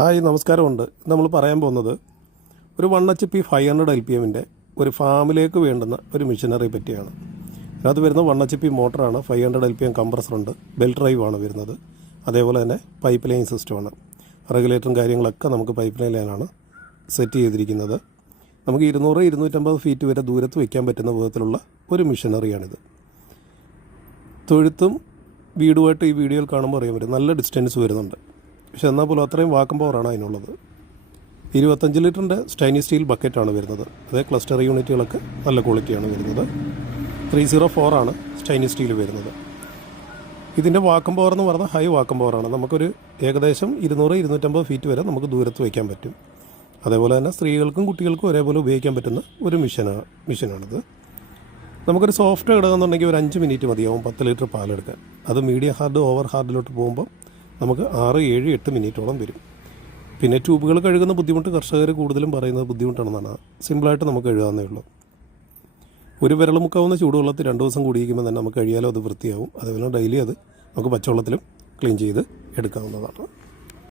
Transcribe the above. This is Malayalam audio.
ഹായ് നമസ്കാരമുണ്ട്. നമ്മൾ പറയാൻ പോകുന്നത് ഒരു one H P five hundred L P എമ്മിന്റെ ഒരു ഫാമിലേക്ക് വേണ്ടുന്ന ഒരു മെഷീനറി പറ്റിയാണ്. അതിനകത്ത് വരുന്ന one H P മോട്ടറാണ് five hundred L P M കംപ്രസറുണ്ട് belt ഡ്രൈവാണ് വരുന്നത്. അതേപോലെ തന്നെ പൈപ്പ് ലൈൻ സിസ്റ്റമാണ് റെഗുലേറ്ററും കാര്യങ്ങളൊക്കെ നമുക്ക് പൈപ്പ് ലൈൻ ലൈനാണ് സെറ്റ് ചെയ്തിരിക്കുന്നത്. നമുക്ക് ഇരുന്നൂറ് ഇരുന്നൂറ്റമ്പത് ഫീറ്റ് വരെ ദൂരത്ത് വയ്ക്കാൻ പറ്റുന്ന വിധത്തിലുള്ള ഒരു മെഷീനറിയാണിത് തൊഴുത്തും വീടുമായിട്ട് ഈ വീഡിയോയിൽ കാണുമ്പോൾ അറിയാൻ പറ്റും. നല്ല ഡിസ്റ്റൻസ് വരുന്നുണ്ട്. പക്ഷെ എന്നാൽ പോലും അത്രയും വാക്കം പവറാണ് അതിനുള്ളത്. ഇരുപത്തഞ്ച് ലിറ്ററിന്റെ സ്റ്റൈനി സ്റ്റീൽ ബക്കറ്റാണ് വരുന്നത്. അതേ ക്ലസ്റ്റർ യൂണിറ്റുകളൊക്കെ നല്ല ക്വാളിറ്റിയാണ് വരുന്നത്. ത്രീ സീറോ ഫോറാണ് സ്റ്റൈനി സ്റ്റീൽ വരുന്നത്. ഇതിന്റെ വാക്കം പവർ എന്ന് പറഞ്ഞാൽ ഹൈ വാക്കം പവറാണ് നമുക്കൊരു ഏകദേശം ഇരുന്നൂറ് ഇരുന്നൂറ്റമ്പത് ഫീറ്റ് വരെ നമുക്ക് ദൂരത്ത് വയ്ക്കാൻ പറ്റും. അതേപോലെ തന്നെ സ്ത്രീകൾക്കും കുട്ടികൾക്കും ഒരേപോലെ ഉപയോഗിക്കാൻ പറ്റുന്ന ഒരു മിഷനാണ് മിഷനാണിത് നമുക്കൊരു സോഫ്റ്റ് കിടക്കുന്നുണ്ടെങ്കിൽ ഒരു അഞ്ച് മിനിറ്റ് മതിയാവും പത്ത് ലിറ്റർ പാലെടുക്കാൻ. അത് മീഡിയം ഹാർഡ് ഓവർ ഹാർഡിലോട്ട് പോകുമ്പോൾ നമുക്ക് ആറ് ഏഴ് എട്ട് മിനിറ്റോളം വരും. പിന്നെ ട്യൂബുകൾ കഴുകുന്ന ബുദ്ധിമുട്ട് കർഷകർ കൂടുതലും പറയുന്നത് ബുദ്ധിമുട്ടാണെന്നാണ്. സിമ്പിളായിട്ട് നമുക്ക് കഴുകാവുന്നേ ഉള്ളൂ. ഒരു വിരൽ മുക്കാവുന്ന ചൂടുവെള്ളത്തിൽ രണ്ട് ദിവസം കൂടിയിരിക്കുമ്പോൾ തന്നെ നമുക്ക് കഴിയാലോ അത് വൃത്തിയാവും. അതേപോലെ ഡെയിലി അത് നമുക്ക് പച്ചവെള്ളത്തിലും ക്ലീൻ ചെയ്ത് എടുക്കാവുന്നതാണ്.